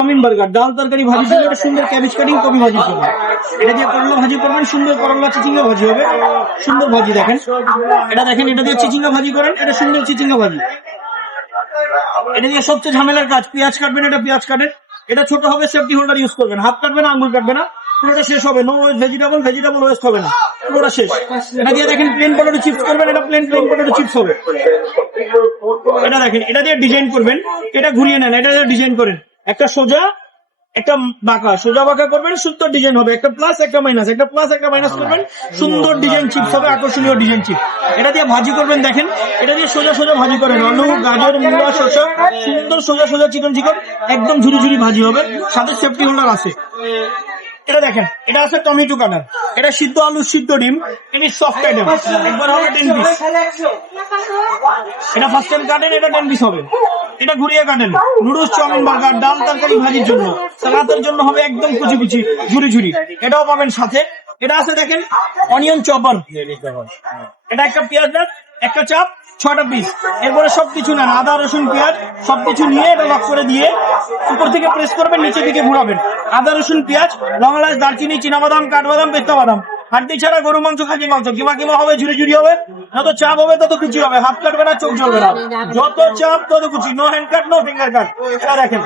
Chowmein burger, ডাল তরকারি ভাজির জন্য একটা সুন্দর ক্যাবেজ কাটিং কপি ভাজির জন্য। এটা দিয়ে করলা ভাজি করবেন, সুন্দর করলা চিচিঙ্গা ভাজি হবে, সুন্দর ভাজি দেখেন। এটা দেখেন, এটা দিয়ে চিচিঙ্গা ভাজি করেন, এটা সুন্দর চিচিঙ্গা ভাজি। এটা দিয়ে সবচেয়ে ঝামেলার কাজ, পেঁয়াজ কাটবেন, এটা পেঁয়াজ কাটেন, এটা ছোট হবে, সেফটি হোল্ডার ইউজ করবেন, হাত কাটবে না, আঙুল কাটবে না, পুরোটা শেষ হবে। No waste vegetable, vegetable waste হবে না, পুরোটা শেষ। এটা দিয়ে দেখেন প্লেন পটেটো চিপস করবেন, এটা প্লেন পটেটো চিপস হবে। এটা দেখেন, এটা দিয়ে ডিজাইন করবেন, এটা ঘুরিয়ে নেন, এটা দিয়ে ডিজাইন করেন, একটা সোজা একটা বাঁকা, সোজা বাঁকা করবেন, সুন্দর ডিজাইন হবে, একটা প্লাস একটা মাইনাস, একটা প্লাস একটা মাইনাস করবেন, সুন্দর ডিজাইন চিপস হবে, আকর্ষণীয় ডিজাইন চিপস। এটা দিয়ে ভাজি করবেন, দেখেন এটা দিয়ে সোজা সোজা ভাজি করেন, আলু গাজর মূলা শসা, সুন্দর সোজা সোজা চিকন চিকন, একদম ঝুরি ঝুরি ভাজি হবে, সাথে সেফটি হোল্ডার আছে। এটা দেখেন, এটা আছে টমেটো কাটার, এটা সিদ্ধ আলু সিদ্ধ ডিম, এটি সফট আইটেম, একবার হবে 10 পিস। এটা ফার্স্ট টাইম কাটেন, এটা 10 পিস হবে। এটা ঘুরিয়ে কাটেন, নুডলস চাউমিন বার্গার ডাল তরকারি ভাজির জন্য, সালাদের জন্য হবে একদম কুচি কুচি ঝুরি ঝুরি, এটাও পাবেন সাথে। এটা আছে দেখেন অনিয়ন চপার, এটা একটা পেঁয়াজ দেন, একটা চাপ 6টা পিস, এরপরে সবকিছু নেন, আদা রসুন পেঁয়াজ সবকিছু নিয়ে এটা লক করে দিয়ে উপর থেকে প্রেস করবেন, নিচে দিকে ঘোরাবেন। আদা রসুন পেঁয়াজ, লং এলাচ দারচিনি চীনাবাদাম কাঠবাদাম পেস্তা বাদাম, হাড্ডি ছাড়া গরু মাংস খাসি মাংস, কিমা কিমা হবে, ঝুরি ঝুরি হবে, যত চাপ হবে তত কুচি হবে, হাত কাটবে না, চোখ জ্বলবে না, যত চাপ তত কুচি, নো হ্যান্ড কাট নো ফিঙ্গার কাট। এটা দেখেন,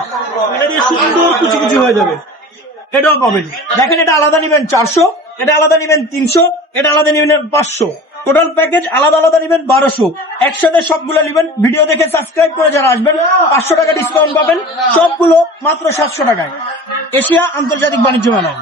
এটা দিয়ে সুন্দর কুচি কুচি হয়ে যাবে, এটাও পাবেন। দেখেন এটা আলাদা নিবেন 400, এটা আলাদা নিবেন 300, এটা আলাদা নিবেন 500, টোটাল প্যাকেজ আলাদা আলাদা নিবেন 1200, একসাথে সবগুলো নিবেন। ভিডিও দেখে সাবস্ক্রাইব করে যারা আসবেন 500 টাকা ডিসকাউন্ট পাবেন, সবগুলো মাত্র 700 টাকায়। এশিয়া আন্তর্জাতিক বাণিজ্য মেলা।